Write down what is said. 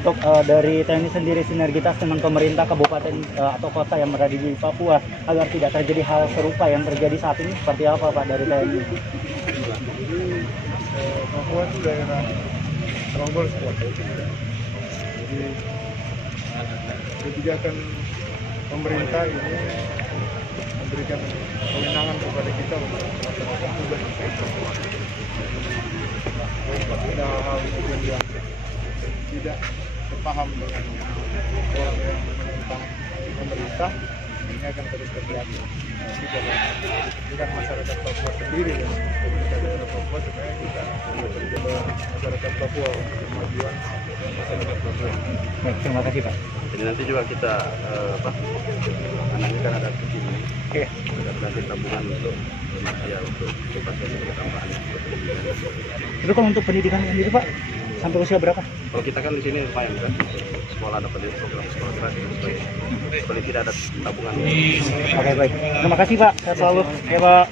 untuk dari TNI sendiri sinergitas dengan pemerintah kabupaten atau kota yang berada di Papua agar tidak terjadi hal serupa yang terjadi saat ini seperti apa Pak dari TNI? Jadi Papua itu daerah Ronggol semua. Jadi kebijakan pemerintah ini memberikan kewenangan kepada kita untuk melaksanakan tugas. Ada hal yang tidak sepaham dengan orang yang menentang pemerintah ini akan terus terjadi. Bukan masyarakat Papua sendiri yang pemerintah daerah Papua supaya kita bekerja masyarakat Papua untuk kemajuan masyarakat Papua. Baik, terima kasih Pak. Jadi nanti juga kita anaknya kan ada ke sini. Oke. Ada nanti tabungan untuk ya untuk pasien tambahan. Itu kalau untuk pendidikan sendiri Pak sampai usia berapa? Kalau kita kan di sini lumayan kan sekolah ada program sekolah gratis dan sebagainya. Paling tidak ada tabungan. Oke baik. Terima kasih Pak. Sehat selalu. Ya Pak.